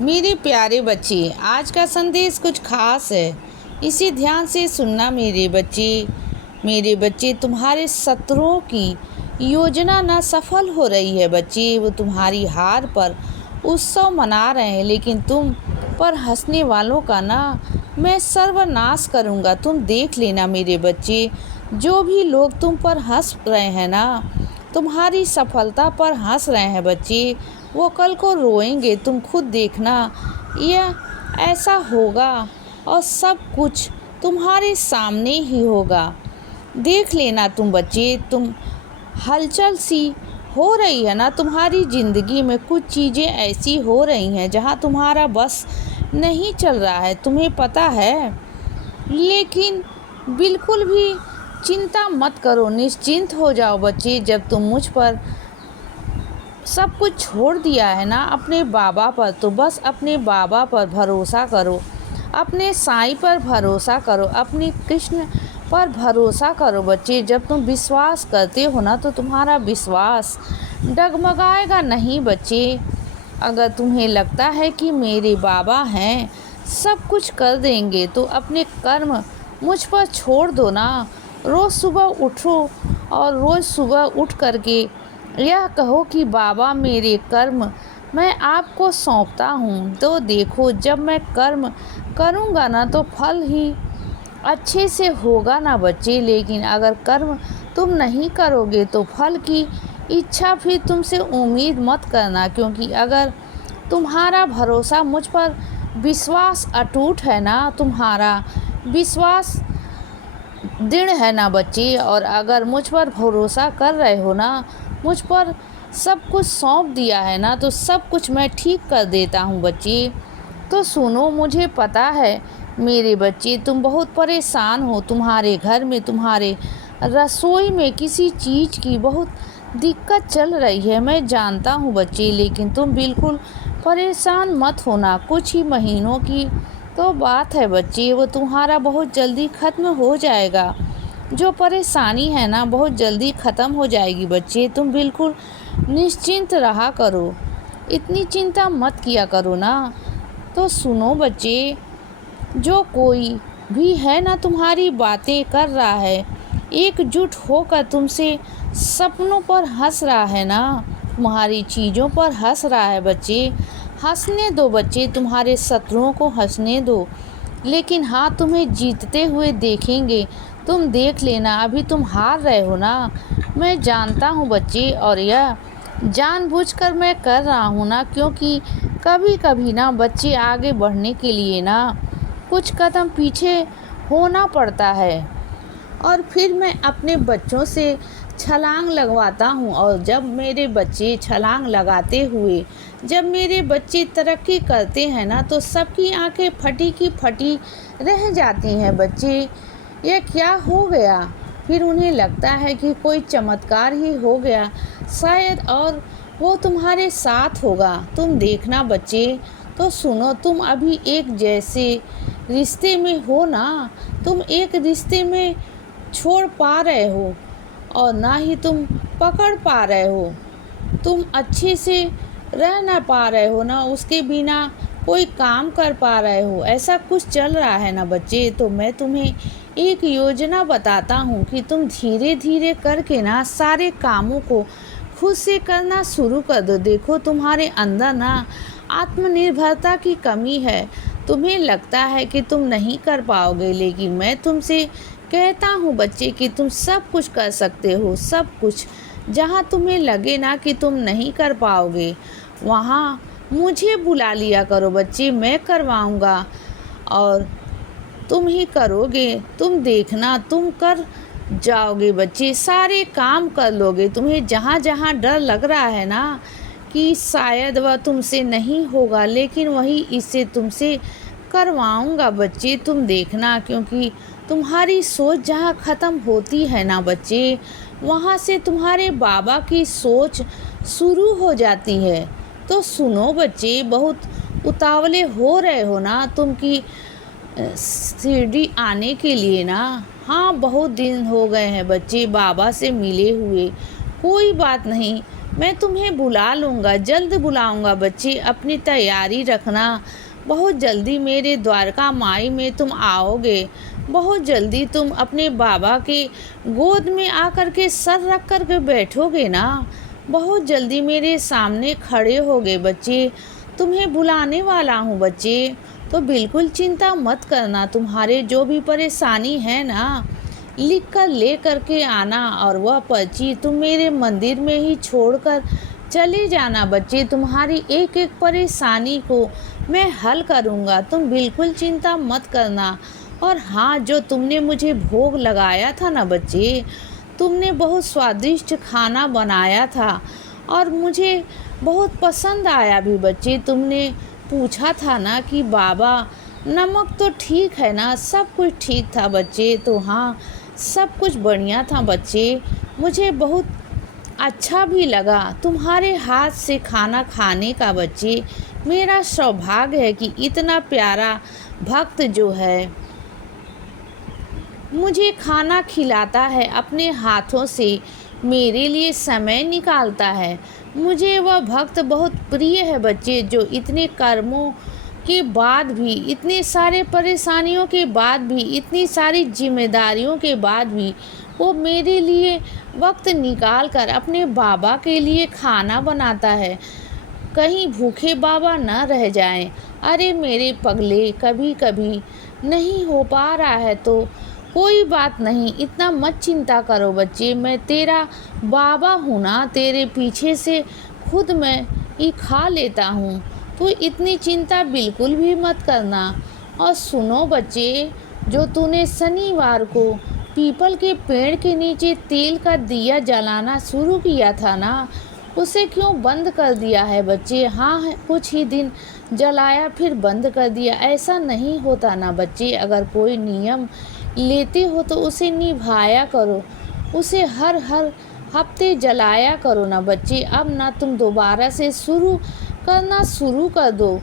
मेरे प्यारे बच्चे, आज का संदेश कुछ खास है। इसे ध्यान से सुनना मेरे बच्चे। तुम्हारे शत्रुओं की योजना ना सफल हो रही है बच्चे। वो तुम्हारी हार पर उत्सव मना रहे हैं, लेकिन तुम पर हंसने वालों का ना मैं सर्वनाश करूँगा। तुम देख लेना मेरे बच्चे, जो भी लोग तुम पर हंस रहे हैं ना, तुम्हारी सफलता पर हंस रहे हैं बच्चे, वो कल को रोएंगे। तुम खुद देखना, यह ऐसा होगा और सब कुछ तुम्हारे सामने ही होगा। देख लेना तुम बच्चे। तुम हलचल सी हो रही है ना तुम्हारी ज़िंदगी में। कुछ चीज़ें ऐसी हो रही हैं जहाँ तुम्हारा बस नहीं चल रहा है, तुम्हें पता है। लेकिन बिल्कुल भी चिंता मत करो, निश्चिंत हो जाओ बच्चे। जब तुम मुझ पर सब कुछ छोड़ दिया है ना अपने बाबा पर, तो बस अपने बाबा पर भरोसा करो, अपने साईं पर भरोसा करो, अपने कृष्ण पर भरोसा करो बच्चे। जब तुम विश्वास करते हो ना, तो तुम्हारा विश्वास डगमगाएगा नहीं बच्चे। अगर तुम्हें लगता है कि मेरे बाबा हैं, सब कुछ कर देंगे, तो अपने कर्म मुझ पर छोड़ दो ना। रोज़ सुबह उठो और रोज़ सुबह उठ करके यह कहो कि बाबा, मेरे कर्म मैं आपको सौंपता हूँ। तो देखो, जब मैं कर्म करूँगा ना, तो फल ही अच्छे से होगा ना बच्चे। लेकिन अगर कर्म तुम नहीं करोगे, तो फल की इच्छा फिर तुमसे उम्मीद मत करना। क्योंकि अगर तुम्हारा भरोसा मुझ पर विश्वास अटूट है ना, तुम्हारा विश्वास दृढ़ है ना बच्चे, और अगर मुझ पर भरोसा कर रहे हो ना, मुझ पर सब कुछ सौंप दिया है ना, तो सब कुछ मैं ठीक कर देता हूँ बच्चे। तो सुनो, मुझे पता है मेरे बच्चे, तुम बहुत परेशान हो। तुम्हारे घर में, तुम्हारे रसोई में किसी चीज़ की बहुत दिक्कत चल रही है, मैं जानता हूँ बच्चे। लेकिन तुम बिल्कुल परेशान मत होना। कुछ ही महीनों की तो बात है बच्चे, वो तुम्हारा बहुत जल्दी ख़त्म हो जाएगा। जो परेशानी है ना, बहुत जल्दी ख़त्म हो जाएगी बच्चे। तुम बिल्कुल निश्चिंत रहा करो, इतनी चिंता मत किया करो ना। तो सुनो बच्चे, जो कोई भी है ना तुम्हारी बातें कर रहा है, एकजुट होकर तुमसे सपनों पर हंस रहा है ना, तुम्हारी चीज़ों पर हंस रहा है बच्चे, हंसने दो बच्चे, तुम्हारे शत्रुओं को हंसने दो। लेकिन हाँ, तुम्हें जीतते हुए देखेंगे। तुम देख लेना, अभी तुम हार रहे हो ना, मैं जानता हूँ बच्चे। और यह जानबूझकर मैं कर रहा हूँ ना, क्योंकि कभी कभी ना बच्चे आगे बढ़ने के लिए ना कुछ कदम पीछे होना पड़ता है, और फिर मैं अपने बच्चों से छलांग लगवाता हूँ। और जब मेरे बच्चे छलांग लगाते हुए, जब मेरे बच्चे तरक्की करते हैं ना, तो सबकी आंखें फटी की फटी रह जाती हैं बच्चे। यह क्या हो गया? फिर उन्हें लगता है कि कोई चमत्कार ही हो गया शायद, और वो तुम्हारे साथ होगा। तुम देखना बच्चे। तो सुनो, तुम अभी एक जैसे रिश्ते में हो ना, तुम एक रिश्ते में छोड़ पा रहे हो, और ना ही तुम पकड़ पा रहे हो। तुम अच्छे से रह ना पा रहे हो ना, उसके बिना कोई काम कर पा रहे हो। ऐसा कुछ चल रहा है ना बच्चे। तो मैं तुम्हें एक योजना बताता हूँ कि तुम धीरे धीरे करके ना सारे कामों को खुद से करना शुरू कर दो। देखो, तुम्हारे अंदर ना आत्मनिर्भरता की कमी है। तुम्हें लगता है कि तुम नहीं कर पाओगे, लेकिन मैं तुमसे कहता हूँ बच्चे कि तुम सब कुछ कर सकते हो, सब कुछ। जहाँ तुम्हें लगे ना कि तुम नहीं कर पाओगे, वहाँ मुझे बुला लिया करो बच्चे, मैं करवाऊँगा और तुम ही करोगे। तुम देखना, तुम कर जाओगे बच्चे, सारे काम कर लोगे। तुम्हें जहाँ जहाँ डर लग रहा है ना कि शायद वह तुमसे नहीं होगा, लेकिन वही इससे तुमसे करवाऊँगा बच्चे, तुम देखना। क्योंकि तुम्हारी सोच जहाँ ख़त्म होती है ना बच्चे, वहाँ से तुम्हारे बाबा की सोच शुरू हो जाती है। तो सुनो बच्चे, बहुत उतावले हो रहे हो ना तुम की शिरडी आने के लिए ना। हाँ, बहुत दिन हो गए हैं बच्चे बाबा से मिले हुए। कोई बात नहीं, मैं तुम्हें बुला लूँगा, जल्द बुलाऊँगा बच्चे, अपनी तैयारी रखना। बहुत जल्दी मेरे द्वारका माई में तुम आओगे। बहुत जल्दी तुम अपने बाबा के गोद में आकर के सर रख कर के बैठोगे ना। बहुत जल्दी मेरे सामने खड़े होगे बच्चे। तुम्हें बुलाने वाला हूँ बच्चे, तो बिल्कुल चिंता मत करना। तुम्हारे जो भी परेशानी है ना, लिख कर ले करके आना, और वह पर्ची तुम मेरे मंदिर में ही छोड़कर चले जाना बच्चे। तुम्हारी एक एक परेशानी को मैं हल करूँगा, तुम बिल्कुल चिंता मत करना। और हाँ, जो तुमने मुझे भोग लगाया था ना बच्चे, तुमने बहुत स्वादिष्ट खाना बनाया था और मुझे बहुत पसंद आया भी बच्चे। तुमने पूछा था ना कि बाबा नमक तो ठीक है ना, सब कुछ ठीक था बच्चे। तो हाँ, सब कुछ बढ़िया था बच्चे। मुझे बहुत अच्छा भी लगा तुम्हारे हाथ से खाना खाने का बच्चे। मेरा सौभाग्य है कि इतना प्यारा भक्त जो है मुझे खाना खिलाता है, अपने हाथों से मेरे लिए समय निकालता है। मुझे वह भक्त बहुत प्रिय है बच्चे, जो इतने कर्मों के बाद भी, इतने सारे परेशानियों के बाद भी, इतनी सारी जिम्मेदारियों के बाद भी वो मेरे लिए वक्त निकाल कर अपने बाबा के लिए खाना बनाता है। कहीं भूखे बाबा न रह जाएं। अरे मेरे पगले, कभी कभी नहीं हो पा रहा है तो कोई बात नहीं, इतना मत चिंता करो बच्चे। मैं तेरा बाबा हूँ ना, तेरे पीछे से खुद मैं ही खा लेता हूँ। तो इतनी चिंता बिल्कुल भी मत करना। और सुनो बच्चे, जो तूने शनिवार को पीपल के पेड़ के नीचे तेल का दिया जलाना शुरू किया था ना, उसे क्यों बंद कर दिया है बच्चे? हाँ, कुछ ही दिन जलाया फिर बंद कर दिया, ऐसा नहीं होता ना बच्चे। अगर कोई नियम लेते हो तो उसे निभाया करो, उसे हर हर हफ्ते जलाया करो ना बच्चे। अब ना तुम दोबारा से करना शुरू कर दो।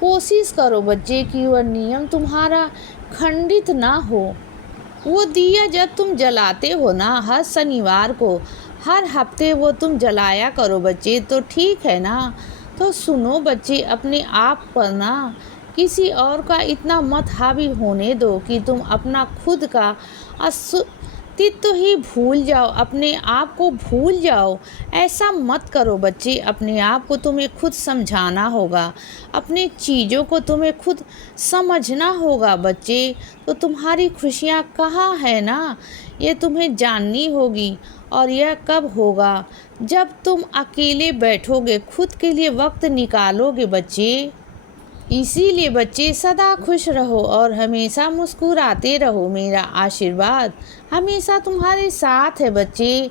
कोशिश करो बच्चे कि वह नियम तुम्हारा खंडित ना हो। वो दिया जब तुम जलाते हो ना हर शनिवार को, हर हफ्ते वो तुम जलाया करो बच्चे, तो ठीक है ना। तो सुनो बच्चे, अपने आप पर ना किसी और का इतना मत हावी होने दो कि तुम अपना खुद का अस्तित्व ही भूल जाओ, अपने आप को भूल जाओ। ऐसा मत करो बच्चे। अपने आप को तुम्हें खुद समझाना होगा, अपने चीज़ों को तुम्हें खुद समझना होगा बच्चे। तो तुम्हारी खुशियाँ कहाँ है ना, ये तुम्हें जाननी होगी। और यह कब होगा? जब तुम अकेले बैठोगे, खुद के लिए वक्त निकालोगे बच्चे। इसीलिए बच्चे, सदा खुश रहो और हमेशा मुस्कुराते रहो। मेरा आशीर्वाद हमेशा तुम्हारे साथ है बच्चे।